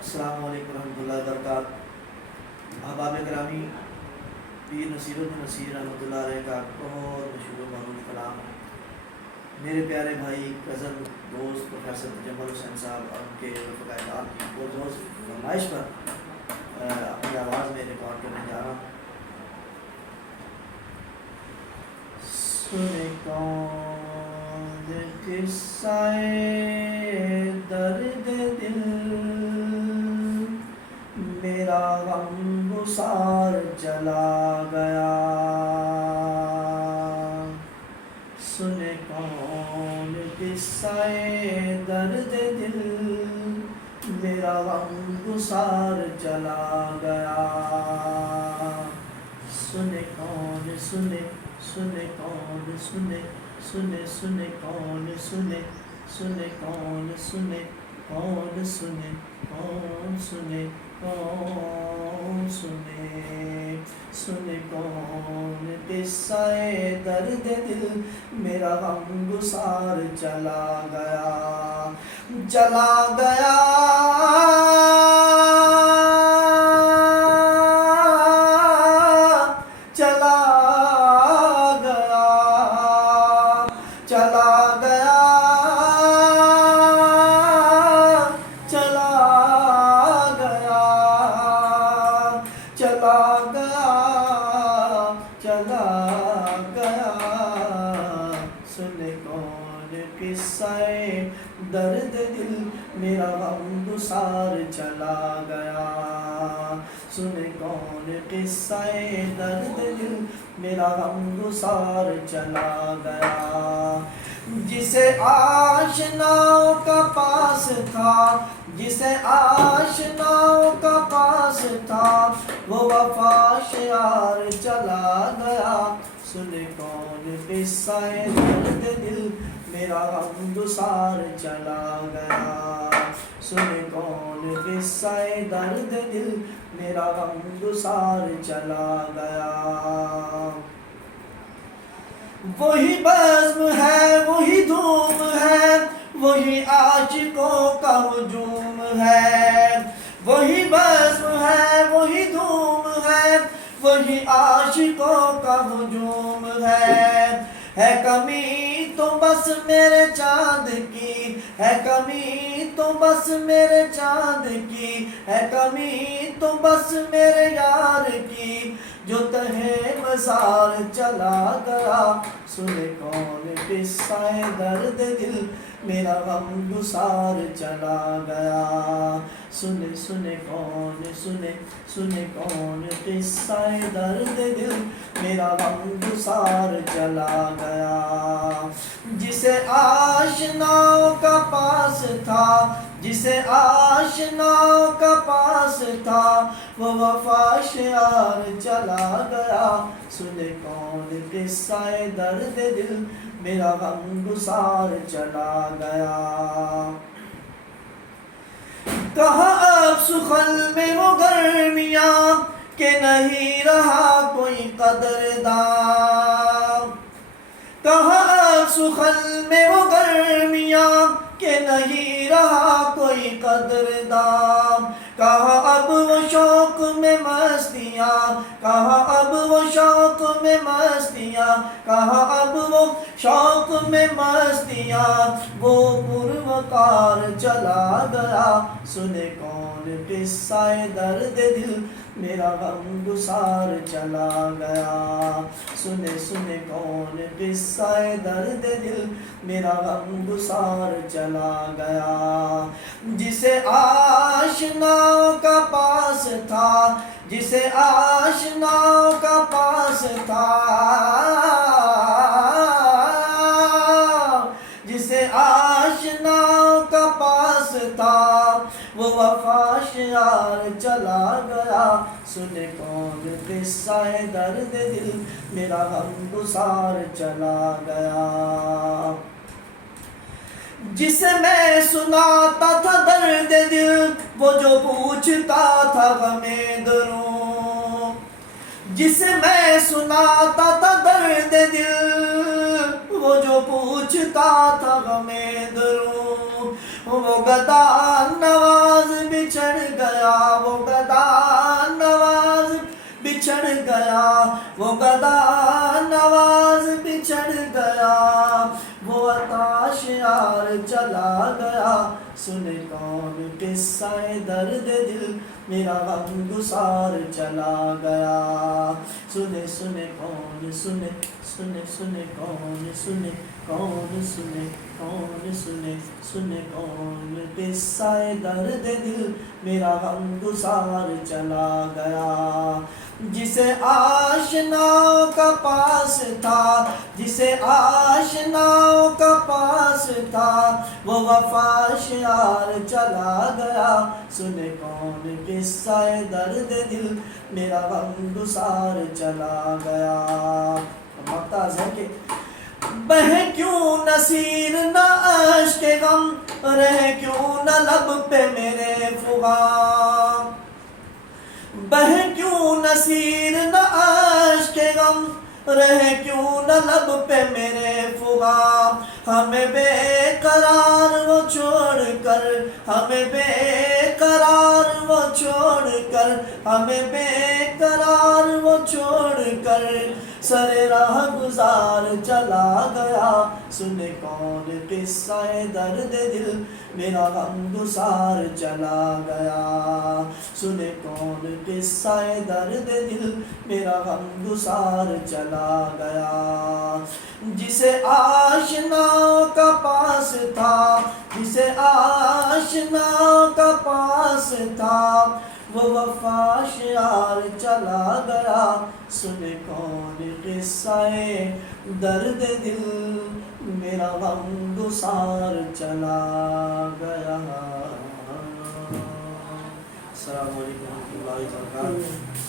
السلام علیکم ورحمۃ اللہ وبرکاتہ۔ احباب گرامی، پیر نصیر الدین نصیر رحمۃ اللہ علیہ کا بہت مشہور و معروف کلام ہے۔ میرے پیارے بھائی، کزن، دوست پروفیسر تجمل حسین صاحب اور ان کے رفقائے احباب کی پرجوش فرمائش پر اپنی آواز میں ریکارڈ کرنے جا رہا ہوں۔ سنے کون قصہ درد دل، میرا غم گسار چلا گیا۔ سنے کون قصہ درد دل، میرا غم گسار چلا گیا۔ سنے کون سنے سنے کون سنے سنے سنے کون سنے سنے کون سنے کون سنے کون سنے کون سنے سنے کون قصہ درد دل، میرا غم گسار چلا گیا چلا گیا۔ سنے کون قصہ درد دل، میرا غم گسار چلا گیا۔ سنے کون قصہ درد دل، میرا غم گسار چلا گیا۔ جسے آشناؤں کا پاس تھا، جسے آشناؤں کا پاس تھا، وہ وفا شیار چلا گیا۔ سنے کون قصہ درد دل، میرا غم گسار چلا گیا۔ سنے کون قصہ درد دل، میرا غم گسار چلا گیا۔ وہی بزم ہے، وہی دھوم ہے، وہی عاشقوں کا ہجوم ہے۔ وہی بزم ہے، وہی دھوم ہے، وہی عاشقوں کا ہجوم ہے کمی تو بس میرے چاند کی، ہے کمی تو بس میرے چاند کی، ہے کمی تو بس میرے یار کی، جو تہے مزار چلا گیا۔ سنے کون قصہ درد دل، میرا غم گسار چلا گیا۔ سنے سنے کون سنے سنے کون قصہ درد دل، میرا غم گسار چلا گیا۔ جسے آشناؤں کا پاس تھا، جسے آشناؤں کا پاس تھا، وہ وفا شیار چلا گیا۔ سنے کون قصہ درد دل، میرا غم گسار چلا گیا۔ کہاں اب سخن میں وہ گرمیاں کہ نہیں رہا کوئی قدرداں۔ کہاں اب سخن میں وہ گرمیاں کہ نہیں رہا کوئی قدرداں۔ کہاں اب وہ شوق میں مستیاں، کہاں اب وہ شوق میں مستیاں، کہاں اب وہ شوق میں مستیاں، وہ پروقار چلا گیا۔ سنے کون قصہ درد دل، میرا غم گسار چلا گیا۔ سنے سنے کون قصہ درد دل، میرا غم گسار چلا گیا۔ جسے آشناؤں کا پاس تھا، جسے آشناؤں کا پاس تھا، جسے آشناؤں کا پاس تھا، وہ وفا شیار چلا گیا۔ سنے کون قصہ درد دل، میرا غم گسار چلا گیا۔ جسے میں سناتا تھا درد دل، وہ جو پوچھتا تھا غم دروں۔ جسے میں سناتا تھا درد دل، وہ جو پوچھتا تھا غم دروں۔ وہ گدا نواز بچھڑ گیا، وہ گدا نواز بچھڑ گیا، وہ عطاش یار چلا گیا، سنے کون قصہ درد دل میرا غم گسار چلا گیا، سنے سنے کون سنے، سنے سنے کون سنے، کون سنے، کون سنے، سنے کون قصہ درد دل میرا غم گسار چلا گیا، جسے آشناؤں کا پاس تھا، جسے آشناؤں کا پاس تھا، وہ وفاش یار چلا گیا، سنے کون قصہ درد دل میرا غم گسار چلا گیا۔ مقطع ہے کہ بہے کیوں نصیر نہ اشک غم، رہے کیوں نہ لب پہ میرے فغاں، بہے کیوں نصیر نہ اشک غم، رہے کیوں نہ لب پہ میرے فغاں، ہمیں بے قرار وہ چھوڑ کر، ہمیں بے قرار وہ چھوڑ کر، ہمیں بے قرار وہ چھوڑ کر، سر راہ گزار چلا گیا، سنے کون قصہ درد دل میرا غم گسار چلا گیا، سنے کون قصہ درد دل میرا غم گسار چلا گیا، جسے آشناؤں کا پاس تھا، جسے آشناؤں کا پاس تھا، وہ وفاش یار چلا گیا، سنے کون قصہ درد دل میرا غم گسار چلا گیا۔ السلام علیکم ورحمۃ اللہ وبرکاتہ۔